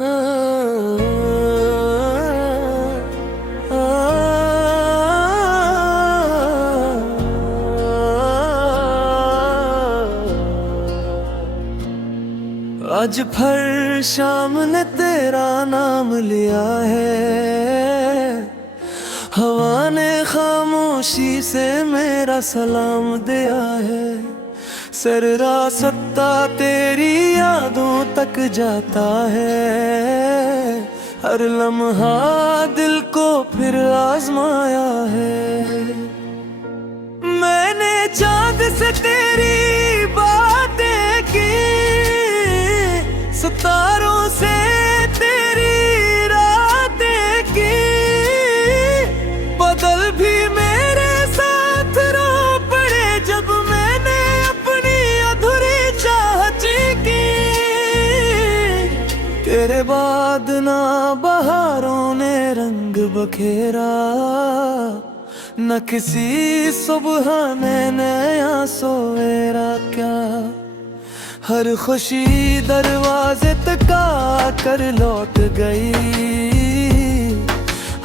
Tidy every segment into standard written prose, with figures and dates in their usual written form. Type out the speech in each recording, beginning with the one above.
आज भर शाम ने तेरा नाम लिया है, हवा ने खामोशी से मेरा सलाम दिया है। सररा सत्ता तेरी यादों तक जाता है, हर लम्हा दिल को फिर आजमाया है। मैंने चांद से तेरी बातें की, सितारों से तेरी रातें की, बदल भी मेरे साथ रो पड़े जब मैंने अपनी अधूरी चाहत की। तेरे बाद ना बहारों ने रंग बखेरा, न किसी सुबह ने नया सवेरा क्या। हर खुशी दरवाजे तका कर लौट गई,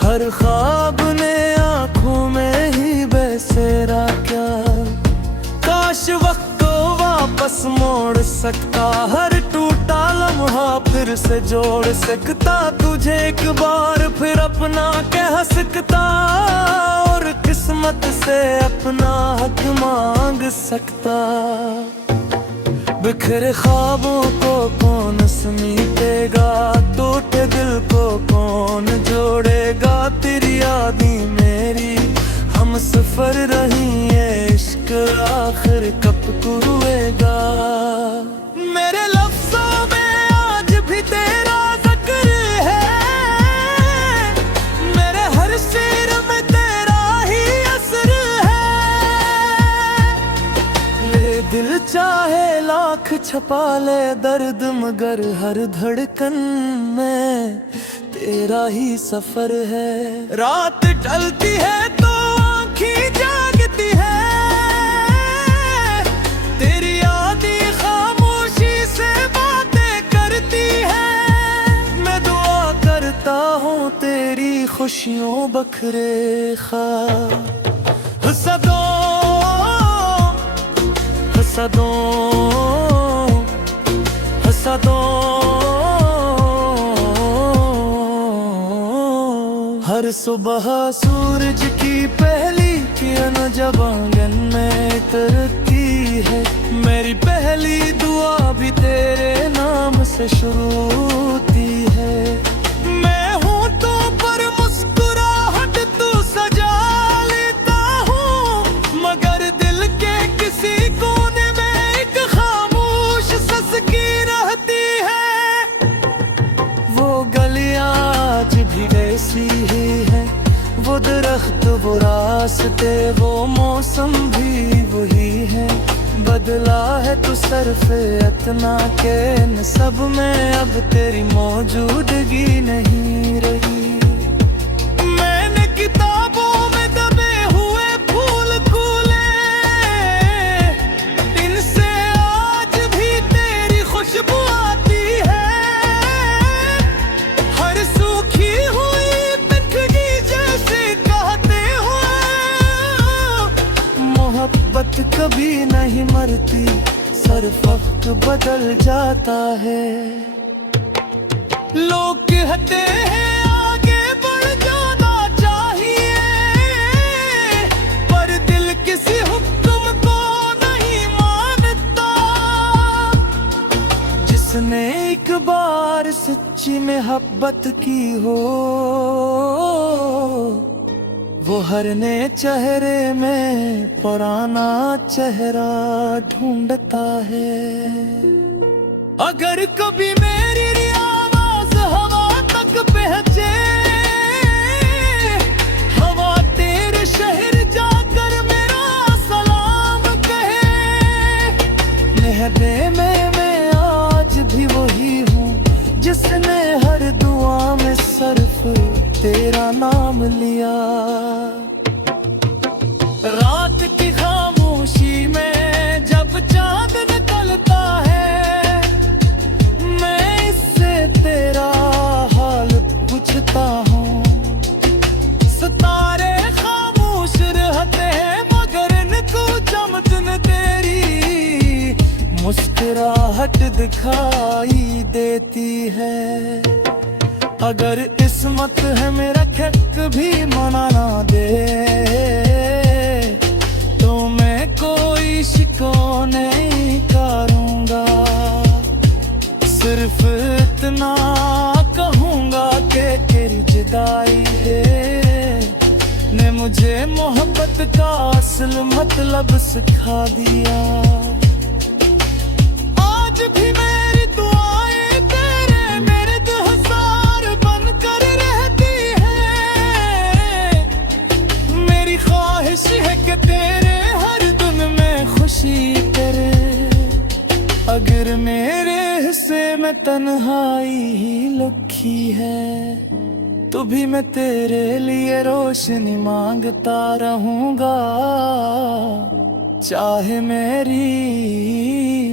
हर ख्वाब ने आंखों में ही बसेरा क्या। काश वक्त को वापस मोड़ सकता, हर टूटा लम्हा फिर से जोड़ सकता, तुझे एक बार फिर अपना कह सकता, और किस्मत से अपना हक मांग सकता। बिखरे ख्वाबों को कौन समेटेगा, टूटे दिल को कौन जोड़ेगा। तेरी यादें मेरी हम सफर रही है, इश्क आखिर कब कुरुएगा। मेरे लफ्ज़ों में आज भी तेरा जिक्र है, मेरे हर शेर में तेरा ही असर है। ले दिल चाहे लाख छपा ले दर्द, मगर हर धड़कन में तेरा ही सफर है। रात ढलती है तो आँखें जागती है, तेरी यादें खामोशी से बातें करती है। मैं दुआ करता हूँ तेरी खुशियों बखरे ख्वाब सदों हसदों हर सुबह सूरज की पहली किरण जब आंगन में तरती है। मेरी पहली दुआ भी तेरे नाम से शुरू होती है। मैं हूँ तो पर मुस्कुराहट तू सजा लेता हूँ, मगर दिल के किसी कोने में एक खामोश सस्की रहती है। वो गलियां आज भी वैसी ही है, वो दरख्त वो रास्ते वो मौसम भी वही है। बदला है तू सरफ़े इतना के इन सब में अब तेरी मौजूदगी नहीं रही। मैंने किताबों में दबे हुए फूल कूले, इनसे आज भी तेरी खुशबू आती है। हर सूखी हुई तकनी जैसे कहते हो, मोहब्बत कभी नहीं मरती, सिर्फ वक्त बदल जाता है। लोग कहते हैं आगे बढ़ जाना चाहिए, पर दिल किसी हुक्म को नहीं मानता। जिसने एक बार सच्ची मोहब्बत की हो, वो हर नए चेहरे में पुराना चेहरा ढूंढता है। अगर कभी मेरी आवाज हवा तक पहुंचे, हवा तेरे शहर जाकर मेरा सलाम कहे। नहबे में मैं आज भी वही हूँ, जिसने हर दुआ में सिर्फ तेरा नाम लिया। रात की खामोशी में जब चांद निकलता है, मैं इससे तेरा मुस्कुराहट दिखाई देती है। अगर किस्मत है मेरा खत भी मना ना दे, तो मैं कोई शिकवा नहीं करूँगा। सिर्फ इतना कहूँगा कि तेरी जुदाई ने मुझे मोहब्बत का असल मतलब सिखा दिया। आज भी मेरी दुआएं तेरे मेरे हजार बनकर रहती है। मेरी ख्वाहिश है कि तेरे हर दिन में खुशी करे। अगर मेरे हिस्से में तन्हाई ही लिखी है, तो भी मैं तेरे लिए रोशनी मांगता रहूंगा। चाहे मेरी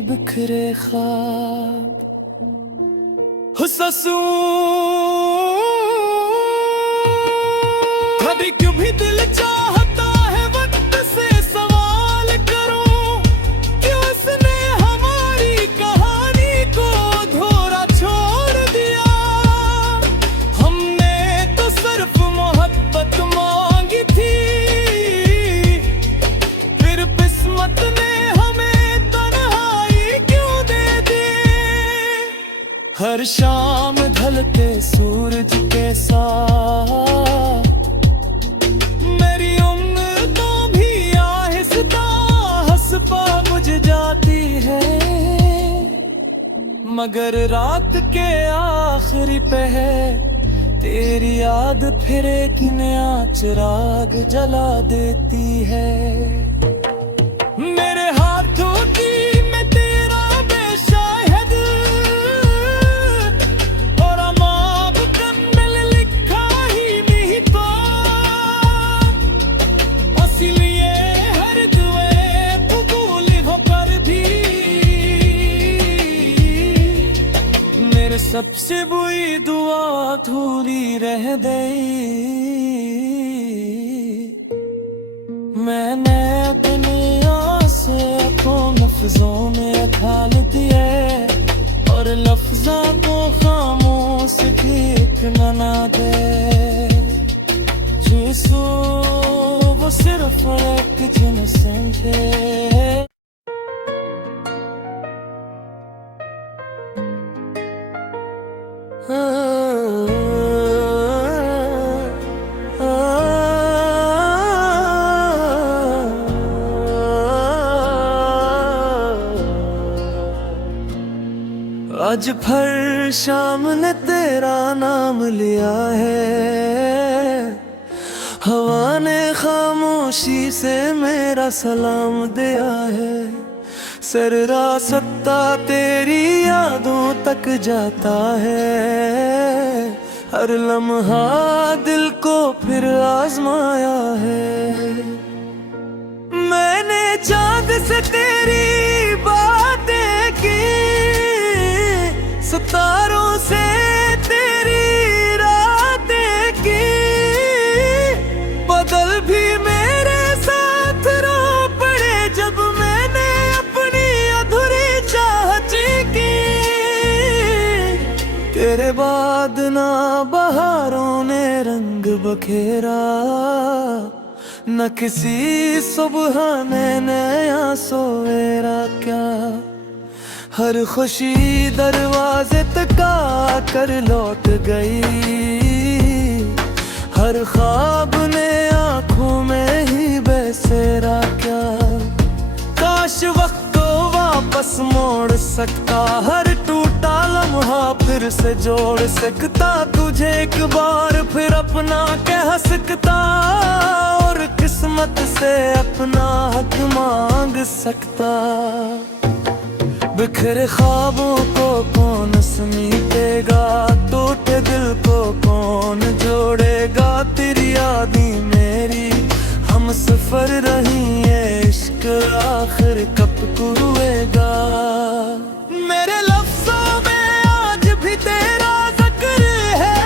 बिखरे ख्वाब हो ससू, कभी क्यों भी दिल चाहता है वक्त से सवाल करूं, क्यों उसने हमारी कहानी को अधूरा छोड़ दिया। हमने तो सिर्फ मोहब्बत मांगी थी, फिर किस्मत ने हमें तन्हाई क्यों दे दी। हर शाम ढलते सूरज के साथ मेरी उम्मीदों भी आहिस्ता हंसपा बुझ जाती है। मगर रात के आखिरी पहर तेरी याद फिर एक नया चिराग जला देती है। मेरे हाथों की मैं तेरा बेशायद और अमाब कन्नल लिखा ही नहीं तो, इसलिए हर दुए कबूल होकर भी मेरे सबसे बुरी दुआ अधूरी रह गई। मैंने अपनी आँखें को लफ्जों में ढाल दिए, और लफ्जों को खामोश ठीक ना दे। जिसो वो सिर्फ एक जिन्स थे। आज भर शाम ने तेरा नाम लिया है, हवा ने खामोशी से मेरा सलाम दिया है। सररा सत्ता तेरी यादों तक जाता है, हर लम्हा दिल को फिर आजमाया है। मैंने चांद से तेरी बातें की, सितारों से तेरी रातें की, बदल भी मेरे साथ रो पड़े जब मैंने अपनी अधूरी चाहत की। तेरे बाद ना बहारों ने रंग बखेरा, न किसी सुबह ने नया सवेरा क्या। हर खुशी दरवाजे तका कर लौट गई, हर ख्वाब ने आंखों में ही बसेरा क्या। काश वक्त को वापस मोड़ सकता, हर टूटा लम्हा फिर से जोड़ सकता। तुझे एक बार फिर अपना कह सकता, और किस्मत से अपना हक मांग सकता। बिखरे ख्वाबों को कौन समेटेगा, टूटे दिल को कौन जोड़ेगा। तेरी यादें मेरी हम सफर रही है, इश्क आखिर कब हुएगा। मेरे लफ्जों में आज भी तेरा जिक्र है,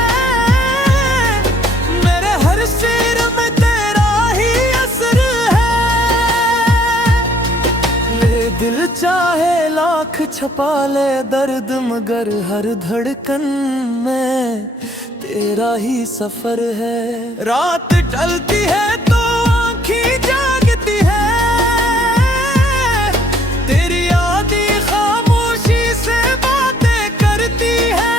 मेरे हर शेर में तेरा ही असर है। ले दिल चाहे लाख छपा ले दर्द, मगर हर धड़कन में तेरा ही सफर है। रात ढलती है तो आँखें जागती है, तेरी यादें खामोशी से बातें करती है।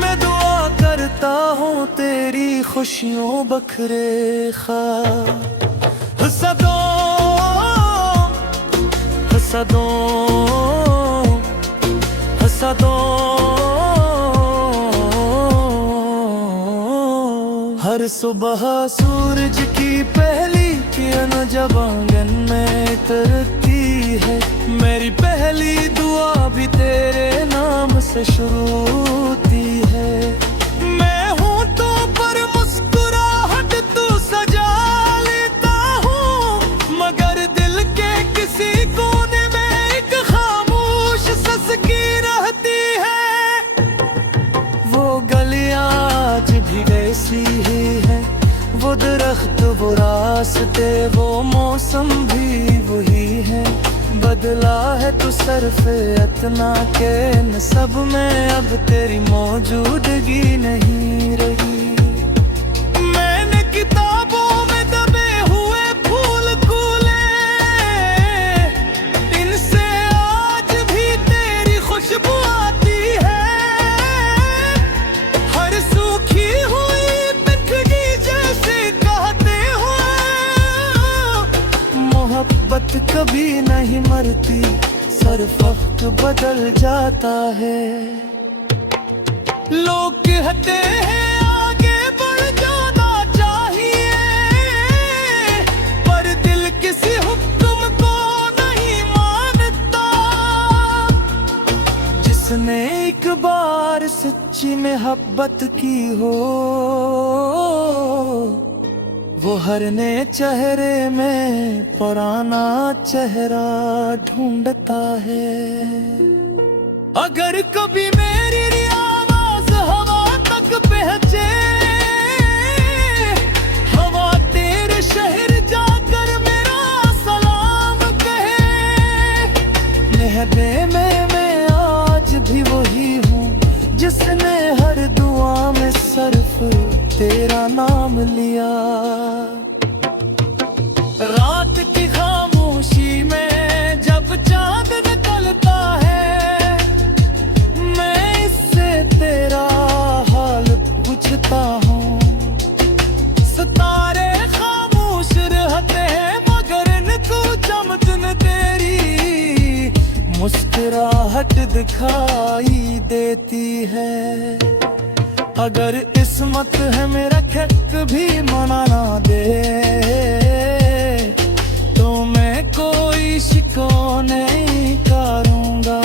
मैं दुआ करता हूँ तेरी खुशियों बखरे ख्वाब सदों हसदों हर सुबह सूरज की पहली किरण जब आंगन में तरती है, मेरी पहली दुआ भी तेरे नाम से शुरू होती है। मैं हूँ तो पर मुस्कुराहट तू सजा लेता हूँ, मगर दिल के किसी कोने में एक खामोश ससकी रहती है। वो गलियां आज भी वैसी ही है, वो दरख्त वो रास्ते वो मौसम भी वही है। बदला है तू सरफ़े अतना के न सब में अब तेरी मौजूदगी नहीं रही। मैंने किताबों में दबे हुए फूल कूले, इनसे आज भी तेरी खुशबू आती है। हर सूखी हुई पिंजड़ी जैसे कहते हो, मोहब्बत कभी नहीं मरती, सिर्फ वक्त बदल जाता है। लोग कहते हैं आगे बढ़ जाना चाहिए, पर दिल किसी हुक्म को नहीं मानता। जिसने एक बार सच्ची मोहब्बत की हो, वो हर नए चेहरे में पुराना चेहरा ढूंढता है। अगर कभी मेरी आवाज हवा तक पहुंचे, हवा तेरे शहर जाकर मेरा सलाम कहे। नहबे में मैं आज भी वही हूँ, जिसने हर दुआ में सिर्फ तेरा नाम लिया। रात की खामोशी में जब चांद निकलता है, मैं इससे तेरा हाल पूछता हूँ। सितारे खामोश रहते हैं, मगर इनको चमचन तेरी मुस्कुराहट दिखाई देती है। अगर किस्मत है मेरा खत भी मना ना दे, तो मैं कोई शिकवा नहीं करूँगा।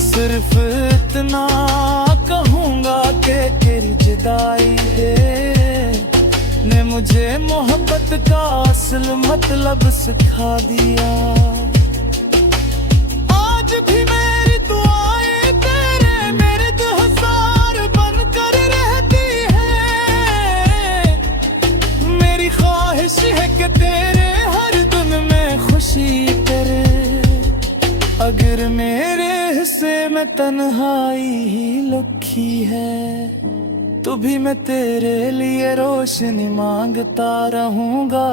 सिर्फ इतना कहूँगा कि तेरी जुदाई ने मुझे मोहब्बत का असल मतलब सिखा दिया। आज भी मेरी दुआएं तेरे मेरे हजार बनकर रहती है। मेरी ख्वाहिश है कि तेरे हर दिन में खुशी तेरे, अगर मेरे हिस्से में तन्हाई ही लिखी है, तो भी मैं तेरे लिए रोशनी मांगता रहूंगा।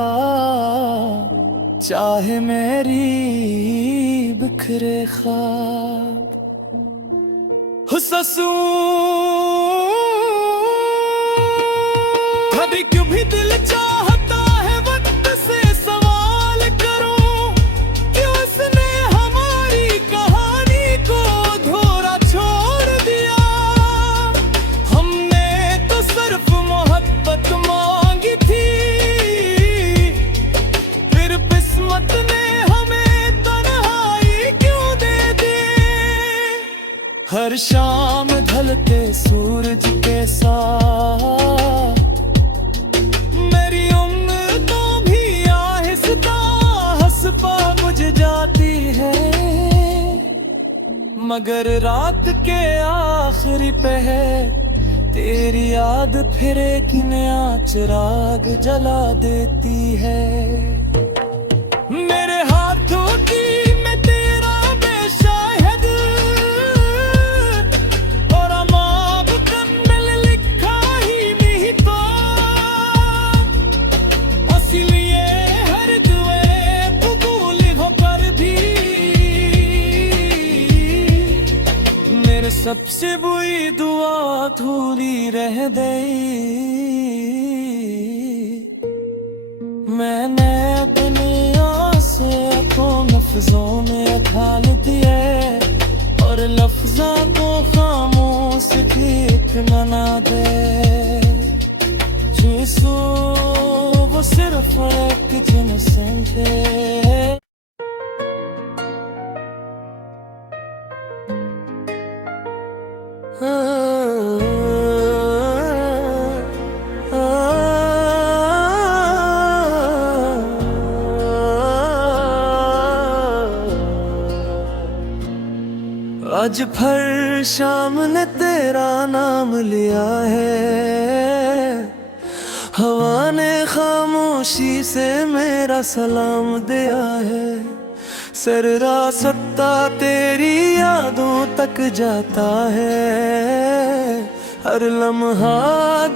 चाहे मेरी बिखरे ख्वाब हुस्सू, कभी क्यों भी दिल चाहता है वक्त से सवाल करूं, क्यों उसने हमारी कहानी को अधूरा छोड़ दिया। हमने तो सिर्फ मोहब्बत मांगी थी, फिर किस्मत ने हमें तन्हाई क्यों दे दी। हर शाम ढलते सूरज के साथ मेरी उम्र तो भी आहिस्ता हंसपा बुझ जाती है, मगर रात के आखिरी पहर तेरी याद फिर एक नया चिराग जला देती है। मेरे हाथों की सबसे बुरी दुआ अधूरी रह गई। मैंने अपनी आसे अपने लफ्जों में ढाल दिए और लफ्ज़ों को खामोश ठीक ना दे। यीशु वो सिर्फ एक जिन्स है। आज भर शाम ने तेरा नाम लिया है, हवा ने खामोशी से मेरा सलाम दिया है। सररा सत्ता तेरी यादों तक जाता है, हर लम्हा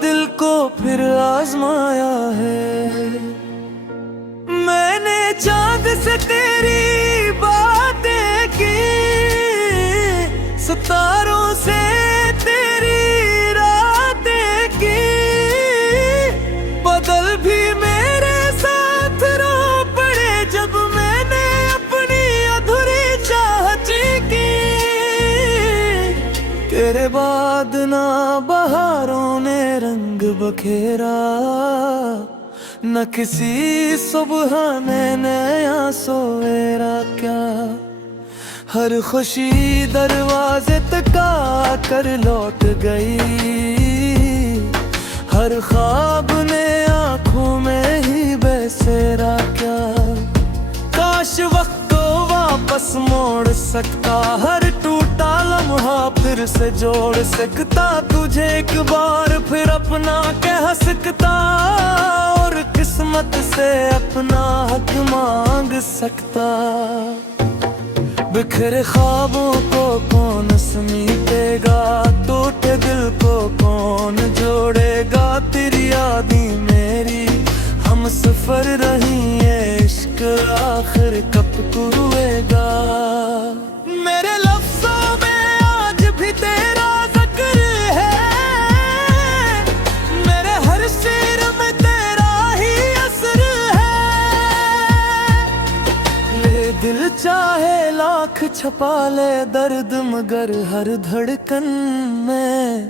दिल को फिर आजमाया है। मैंने चांद से तेरी बातें की, सितारों से तेरी रातें की, बदल भी मेरे साथ रो पड़े जब मैंने अपनी अधूरी चाहत की। तेरे बाद ना बहारों ने रंग बखेरा, न किसी सुबह ने नया सवेरा क्या। हर खुशी दरवाजे तका कर लौट गई, हर ख्वाब ने आंखों में ही बसेरा क्या। काश वक्त को वापस मोड़ सकता, हर टूटा लम्हा फिर से जोड़ सकता, तुझे एक बार फिर अपना कह सकता और किस्मत से अपना हक मांग सकता। बिखरे ख्वाबों को कौन समेटेगा, टूटे दिल को कौन जोड़ेगा। तेरी यादें मेरी हम सफर रही है, इश्क आखिर कब हुएगा। मेरे लफ्जों में आज भी तेरा जिक्र है, मेरे हर शेर में तेरा ही असर है। ले दिल चाहे लाख छपा ले दर्द, मगर हर धड़कन में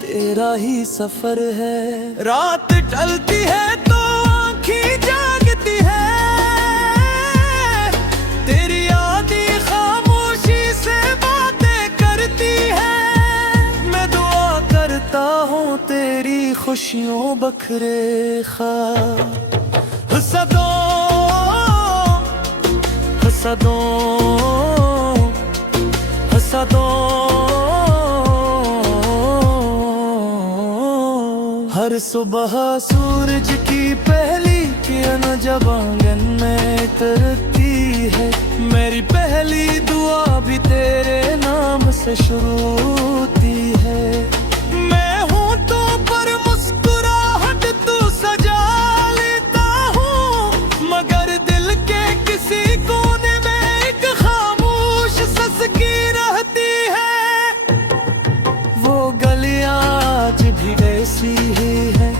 तेरा ही सफर है। रात ढलती है तो आँखें जागती है, तेरी यादें खामोशी से बातें करती है। मैं दुआ करता हूँ तेरी खुशियों बखरे ख्वाब सदों हसदों हसदों। हर सुबह सूरज की पहली किरण जब आंगन में तरती है, मेरी पहली दुआ भी तेरे नाम से शुरू होती है। मैं हूँ तो पर मुस्कुराहट तू सजा लेता हूँ, मगर दिल के किसी कोने में एक खामोश ससकी रहती है। वो गलियां आज भी वैसी ही है,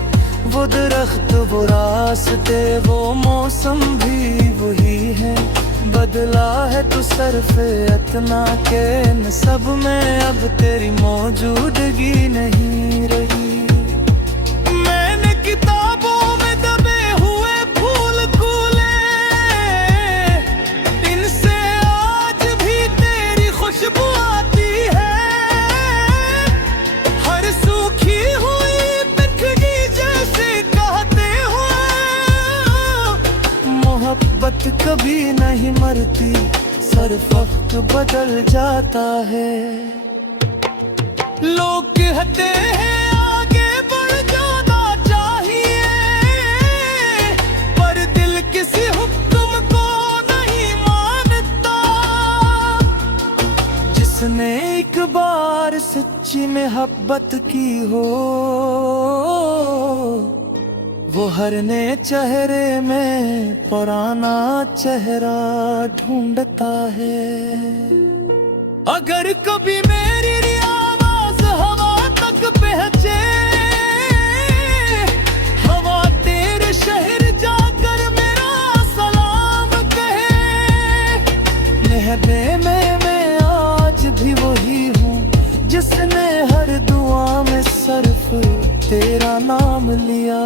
वो दरख्त वो रास्ते वो मौसम भी वही है। बदला है तू सरफे इतना के न सब में अब तेरी मौजूदगी नहीं रही। मैंने किताबों में दबे हुए फूल कूले, इनसे आज भी तेरी खुशबू आती है। हर सूखी हुई पिथड़ी जैसे कहते हुए, मोहब्बत कभी नहीं मरती, सिर्फ वक्त बदल जाता है। लोग कहते हैं आगे बढ़ जाना चाहिए, पर दिल किसी हुक्म को नहीं मानता। जिसने एक बार सच्ची मोहब्बत की हो, वो हर नए चेहरे में पुराना चेहरा ढूंढता है। अगर कभी मेरी रिया है दे में मैं आज भी वही हूँ जिसने हर दुआ में सिर्फ तेरा नाम लिया।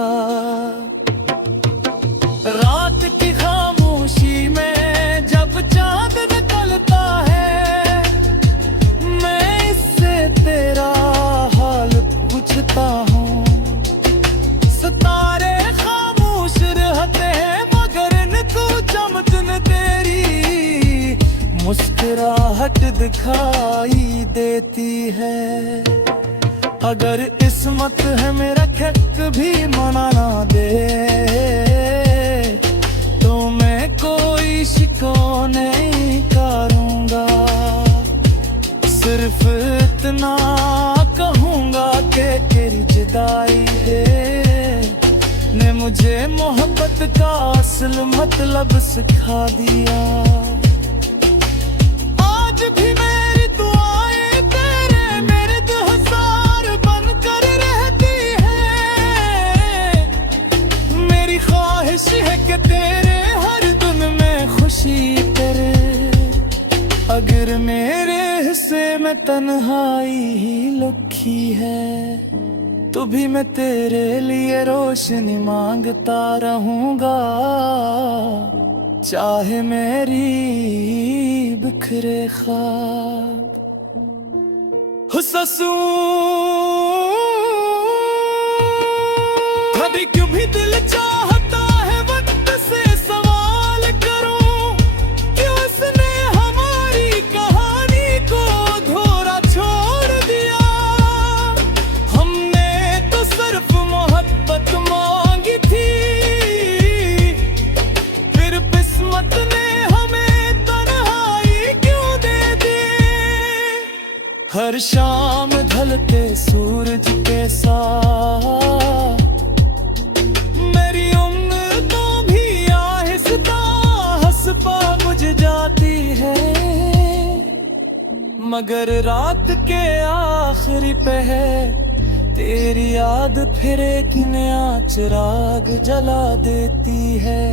रात की खामोशी में जब चांद निकलता है मैं इससे तेरा हाल पूछता हूँ। सितारे खामोश रहते हैं मगर इनको चमचन तेरी मुस्कुराहट दिखाई देती है। अगर किस्मत है मेरा खत भी मना ना दे तो मैं कोई शिकवा नहीं करूँगा। सिर्फ इतना कहूँगा कि तेरी जुदाई है ने मुझे मोहब्बत का असल मतलब सिखा दिया। आज भी मेरी दुआएं तेरे मेरे हजार बनकर रहती है। मेरी ख्वाहिश है कि तेरे हर दिन में खुशी करे। अगर मेरे हिस्से में तन्हाई ही लुकी है तो भी मैं तेरे लिए रोशनी मांगता रहूंगा। चाहे मेरी बिखरे ख्वाब हुस्सू कभी क्यों भी दिल चाहता है वक्त से सवाल करूं क्यों उसने हमारी कहानी को अधूरा छोड़ दिया। हमने तो सिर्फ मोहब्बत मांगी थी फिर किस्मत ने हमें तन्हाई क्यों दे दी। हर शाम ढलते सूरज के साथ मेरी उम्र तो भी आहिस्ता हंसपा बुझ जाती है। मगर रात के आखिरी पहर तेरी याद फिर एक नया चिराग जला देती है।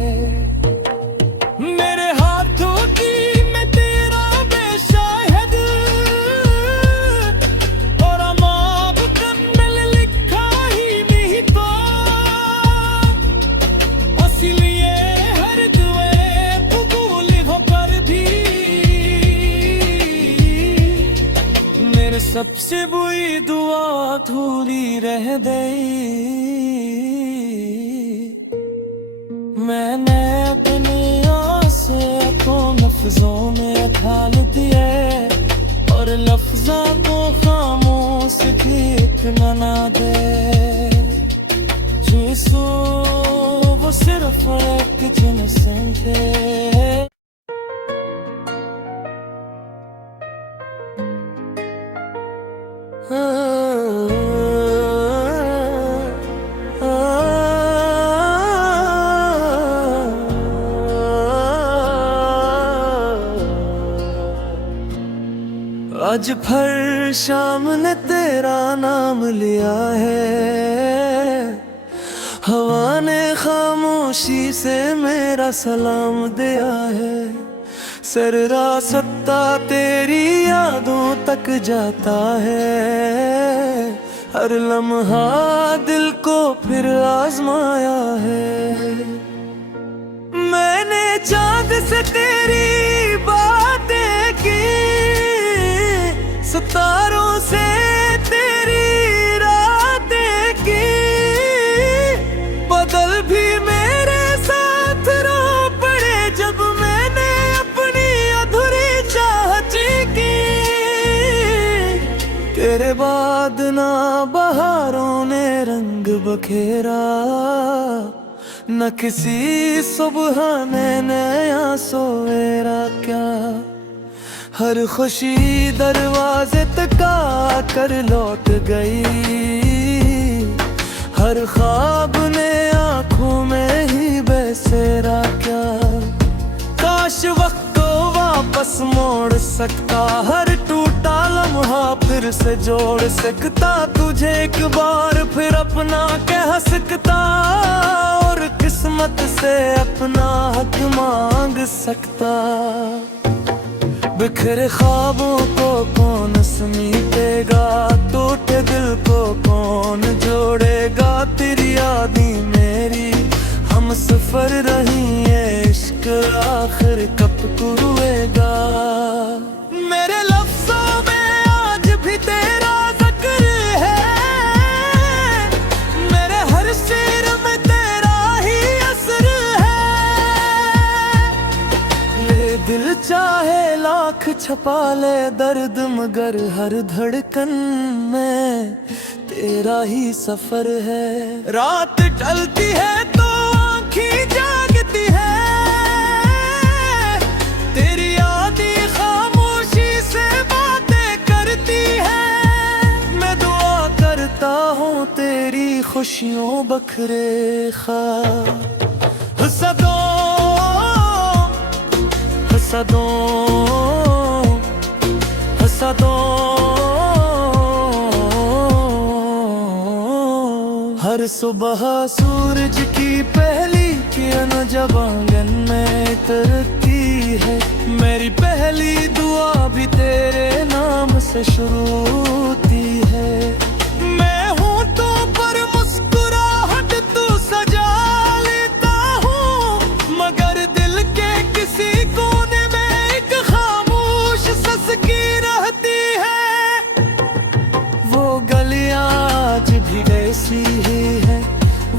मेरे हाथों की मैं तेरा बेशायद और अमाब कन्नल लिखा ही नहीं तो इसलिए हर दुए कबूल होकर भी मेरे सबसे बुरी दुआ अधूरी रह गई। मैंने अपनी आसे अपनों लफ्जों में ढाल दिए और लफ्जों को खामोश ठीक ना दे। यीशु वो सिर्फ एक जिनसे थे। आज भर शाम ने तेरा नाम लिया है। हवा ने खामोशी से मेरा सलाम दिया है। सररा सत्ता तेरी यादों तक जाता है। हर लम्हा दिल को फिर आजमाया है। मैंने चांद से तेरी बातें की सितारों से तेरी रातें की। बदल भी मेरे साथ रो पड़े जब मैंने अपनी अधूरी चाहती की। तेरे बाद ना बहारों ने रंग बखेरा न किसी सुबह ने नया सवेरा क्या। हर खुशी दरवाजे तक आकर लौट गई। हर ख्वाब ने आंखों में ही बसेरा क्या। काश वक्त को वापस मोड़ सकता। हर टूटा लम्हा फिर से जोड़ सकता। तुझे एक बार फिर अपना कह सकता और किस्मत से अपना हक मांग सकता। बिखरे ख्वाबों को कौन समेटेगा, टूटे दिल को कौन जोड़ेगा। तेरी यादें मेरी हम सफर रही है, इश्क आखिर कब रुएगा। मेरे लफ्ज़ों में आज भी तेरा जिक्र है, मेरे हर शेर में तेरा ही असर है। ये दिल चाहे लाख छुपा ले दर्द, मगर हर धड़कन में तेरा ही सफर है। रात ढलती है तो आँखें जागती है, तेरी यादें खामोशी से बातें करती है। मैं दुआ करता हूँ तेरी खुशियों बखरे ख्वाब हसदों हसदों हसदों। हर सुबह सूरज की पहली किरण जब आंगन में तरती है, मेरी पहली दुआ भी तेरे नाम से शुरू होती है। मैं हूँ तो पर मुस्कुराहट तू सजा लेता हूँ, मगर दिल के किसी कोने में एक खामोश सस्की रहती है। वो गलियां आज भी वैसी ही है,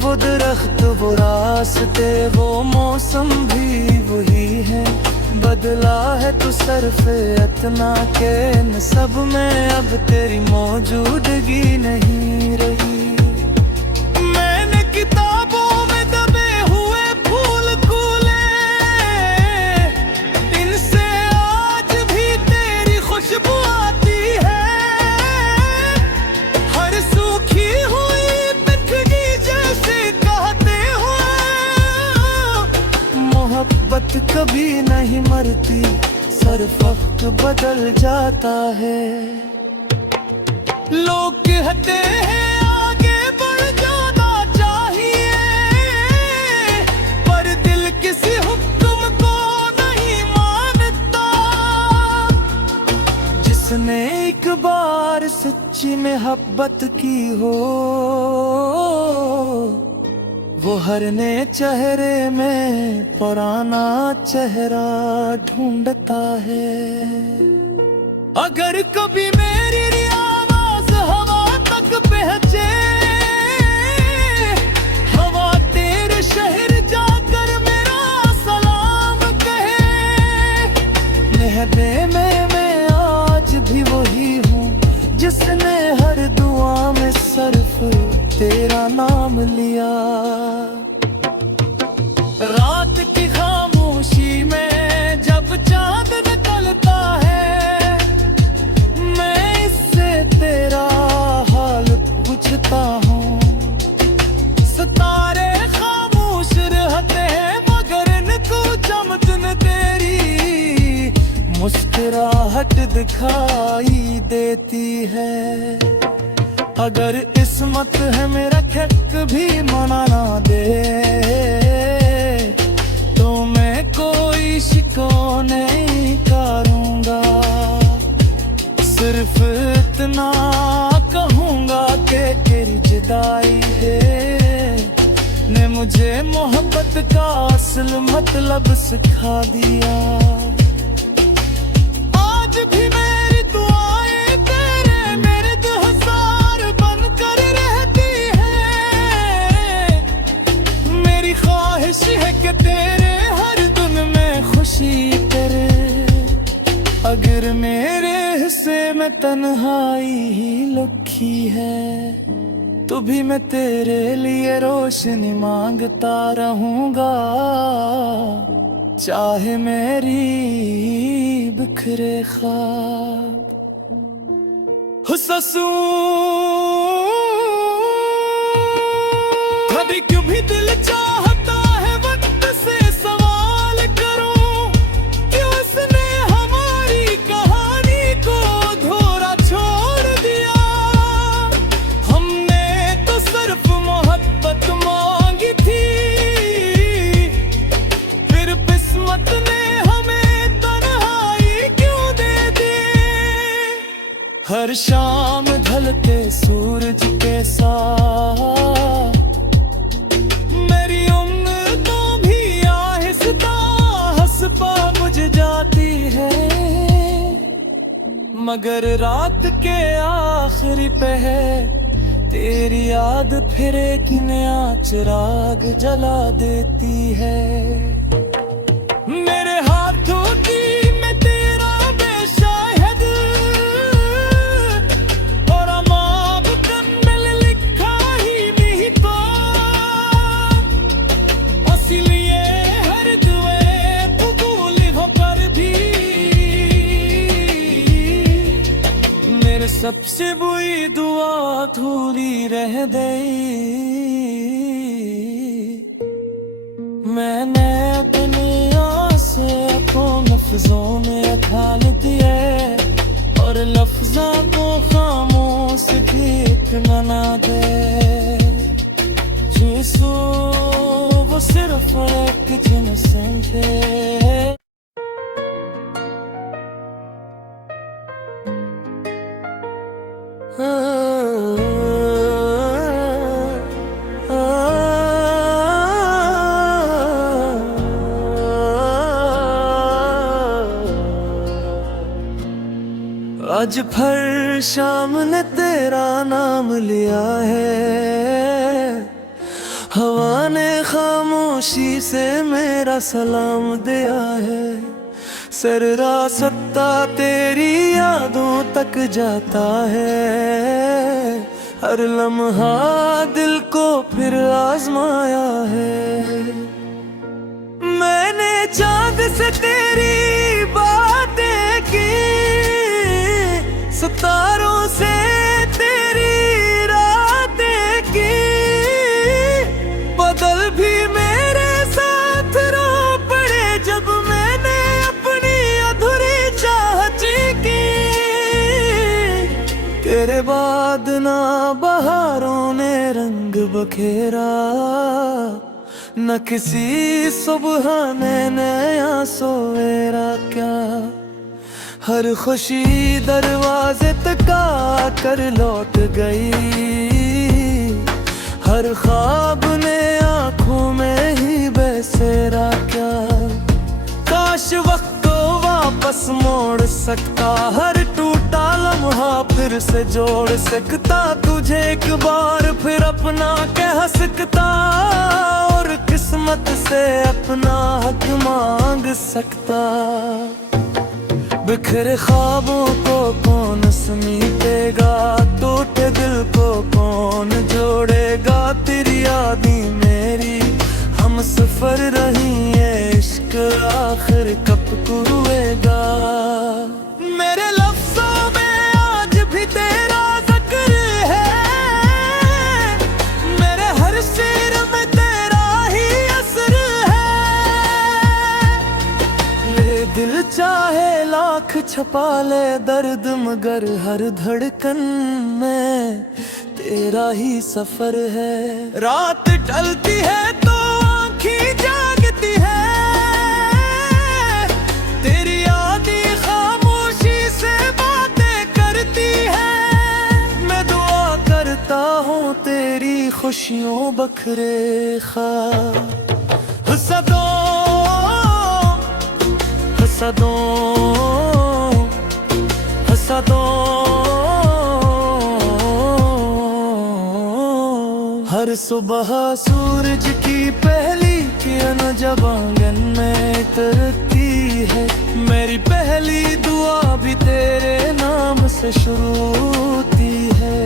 वो दरख्त वो रास्ते वो मौसम भी वही है। बदला है तू सरफ इतना के इन सब में अब तेरी मौजूदगी नहीं रही। मैंने किताबों में दबे हुए फूल कूले, इनसे आज भी तेरी खुशबू आती है। हर सूखी हुई पिटगी जैसे कहते हो, मोहब्बत कभी नहीं मरती, सिर्फ वक्त बदल जाता है। लोग कहते हैं आगे बढ़ जाना चाहिए, पर दिल किसी हुक्म को नहीं मानता। जिसने एक बार सच्ची मोहब्बत की हो, वो हर नए चेहरे में पुराना चेहरा ढूंढता है। अगर कभी मेरी आवाज हवा तक पहुंचे, हवा तेरे शहर जाकर मेरा सलाम कहे। नहबे में मैं आज भी वही हूँ, जिसने हर दुआ में सिर्फ तेरा नाम लिया। रात की खामोशी में जब चांद निकलता है, मैं इससे तेरा हाल पूछता हूँ। सितारे खामोश रहते हैं, मगर इनको चमचन तेरी मुस्कुराहट दिखाई देती है। अगर किस्मत है मेरा खत भी मना ना दे, तो मैं कोई शिकवा नहीं करूँगा। सिर्फ इतना कहूँगा कि तेरी जुदाई है ने मुझे मोहब्बत का असल मतलब सिखा दिया। आज भी मेरी दुआएं तेरे मेरे हजार बनकर रहती है। मेरी ख्वाहिश है कि तेरे हर दिन में खुशी करे। अगर मेरे हिस्से में तन्हाई ही लुकी है, तो भी मैं तेरे लिए रोशनी मांगता रहूंगा। चाहे मेरी बिखरे ख्वाब हो ससू, कभी क्यों भी दिल चाहता है वक्त से सवाल करूं, क्यों उसने हमारी कहानी को अधूरा छोड़ दिया। हमने तो सिर्फ मोहब्बत मांगी थी, फिर किस्मत ने हमें तन्हाई क्यों हर शाम ढलते सूरज के साथ मेरी उम्मीदों भी आहिस्ता हंसपा बुझ जाती है, मगर रात के आखिरी पहर तेरी याद फिर एक नया चिराग जला देती है। मेरे हाथों की मैं तेरा बेशायद और अमाब कन्नल लिखा ही नहीं तो, इसलिए हर दुए कबूल हो पर भी मेरे सबसे बुरी दुआ अधूरी रह गई। मैंने अपनी आसे अपनों लफ्जों में ढाल दिए और लफ्जों को खामोश ठीक ना दे। यीशु वो सिर्फ एक जिन्स थे। आज भर शाम ने तेरा नाम लिया है, हवा ने खामोशी से मेरा सलाम दिया है। सररा सत्ता तेरी यादों तक जाता है, हर लम्हा दिल को फिर आजमाया है। मैंने चांद से तेरी बातें की, सितारों से तेरी रातें की, बदल भी मेरे साथ रो पड़े जब मैंने अपनी अधूरी चाहत की। तेरे बाद ना बहारों ने रंग बखेरा, न किसी सुबह ने नया सवेरा क्या। हर खुशी दरवाजे तक आकर लौट गई, हर ख्वाब ने आंखों में ही बसेरा क्या। काश वक्त को वापस मोड़ सकता, हर टूटा लम्हा फिर से जोड़ सकता, तुझे एक बार फिर अपना कह सकता और किस्मत से अपना हक मांग सकता। बिखरे ख्वाबों को कौन समेटेगा, टूटे दिल को कौन जोड़ेगा। तेरी यादें मेरी हम सफर रही है, इश्क आखिर कब कुरुएगा। मेरे लफ्जों में आज भी तेरा जिक्र है, मेरे हर शेर में तेरा ही असर है। ले दिल चाहे लाख छपा ले दर्द, मगर हर धड़कन में तेरा ही सफर है। रात ढलती है तो आँखें जागती है, तेरी यादें खामोशी से बातें करती है। मैं दुआ करता हूँ तेरी खुशियों बखरे ख्वाब सदों हर सुबह सूरज की पहली किरण जब आंगन में तरती है, मेरी पहली दुआ भी तेरे नाम से शुरू होती है।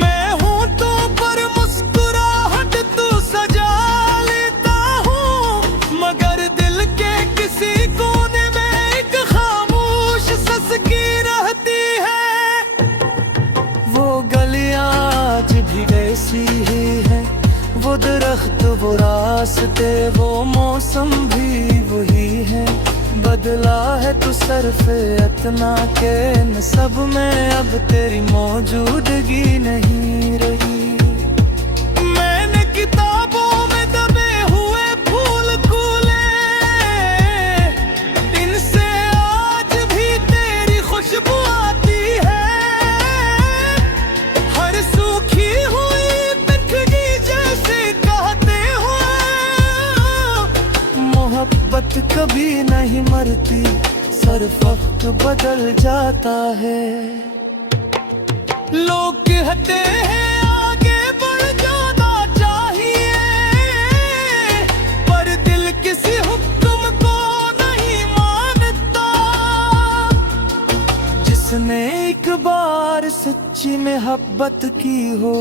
मैं हूँ तो पर मुस्कुराहट तू सजा लेता हूँ, मगर दिल के किसी कोने में एक खामोश ससकी रहती है। वो गलियां आज भी वैसी ही है, वो दरख्त वो रास्ते वो मौसम भी वही है। बदला है तू सरफे इतना के इन सब में अब तेरी मौजूदगी नहीं रही। मैंने किताबों में दबे हुए फूल कूले, इनसे आज भी तेरी खुशबू आती है। वक्त बदल जाता है। लोग कहते हैं आगे बढ़ जाना चाहिए, पर दिल किसी हुक्म को नहीं मानता। जिसने एक बार सच्ची मोहब्बत की हो,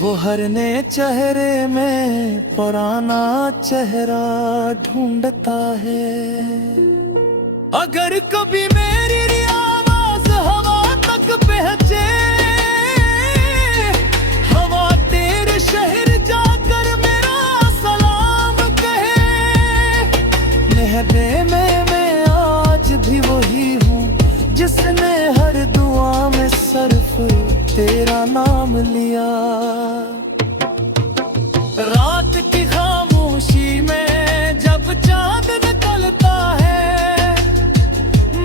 वो हर नए चेहरे में पुराना चेहरा ढूंढता है। अगर कभी मेरी आवाज हवा तक पहुंचे, हवा तेरे शहर जाकर मेरा सलाम कहे। नहबे में मैं आज भी वही हूँ जिसने हर दुआ में सिर्फ तेरा नाम लिया। रात की खामोशी में जब चांद निकलता है,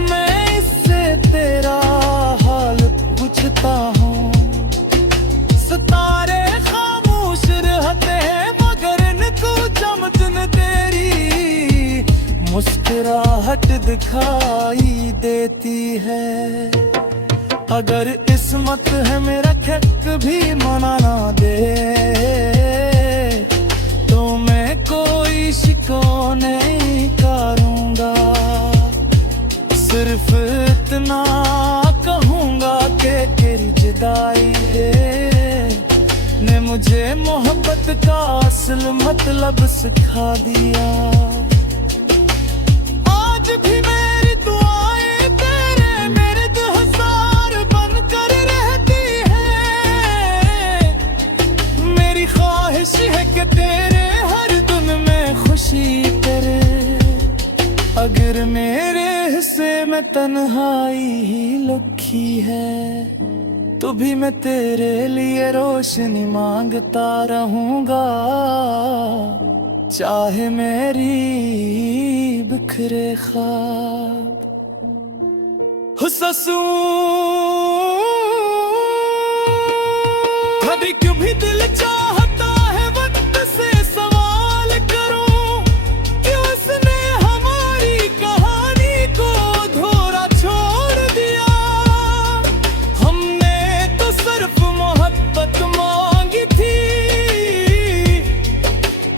मैं इससे तेरा हाल पूछता हूँ। सितारे खामोश रहते हैं मगर इनको चमचन तेरी मुस्कुराहट दिखाई देती है। अगर किस्मत है मेरा हक भी मना ना दे, तो मैं कोई शिकवा नहीं करूँगा। सिर्फ इतना कहूँगा कि तेरी जुदाई ने मुझे मोहब्बत का असल मतलब सिखा दिया। आज भी मेरी दुआएं तेरे मेरे हजार बनकर रहती है। मेरी ख्वाहिश है कि तेरे हर दिन में खुशी करे। अगर मेरे हिस्से में तन्हाई ही लिखी है, तो भी मैं तेरे लिए रोशनी मांगता रहूंगा। चाहे मेरी बिखरे ख्वाब हो ससू, कभी कभी दिल चाहता है वक्त से सवाल करूं, क्यों उसने हमारी कहानी को अधूरा छोड़ दिया। हमने तो सिर्फ मोहब्बत मांगी थी,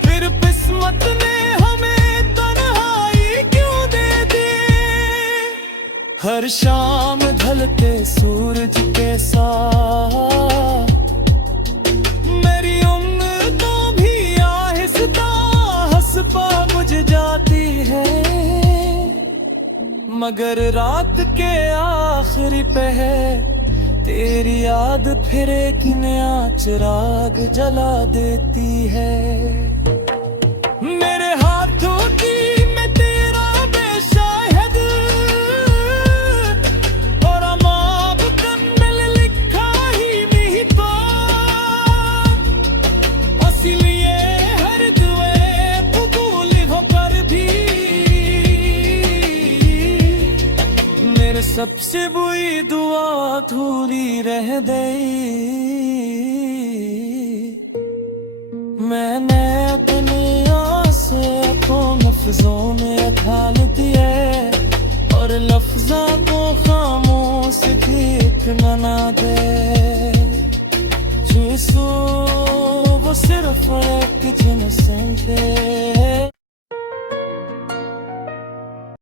फिर किस्मत ने हमें तन्हाई क्यों दे दी। हर शाम ढलते सूरज के साथ मेरी उम्मीदों भी आहिस्ता हंसपा बुझ जाती है। मगर रात के आखिरी पहर तेरी याद फिर एक नया चिराग जला देती है। मेरे हाथों की मैं तेरा बेशायद और अमाब कन्नल लिखा ही नहीं तो, इसलिए हर दुए कबूल होकर भी मेरे सबसे बुरी दुआ अधूरी रह गई। मैंने अपनी आसें अपने लफ्जों में ढाल दी।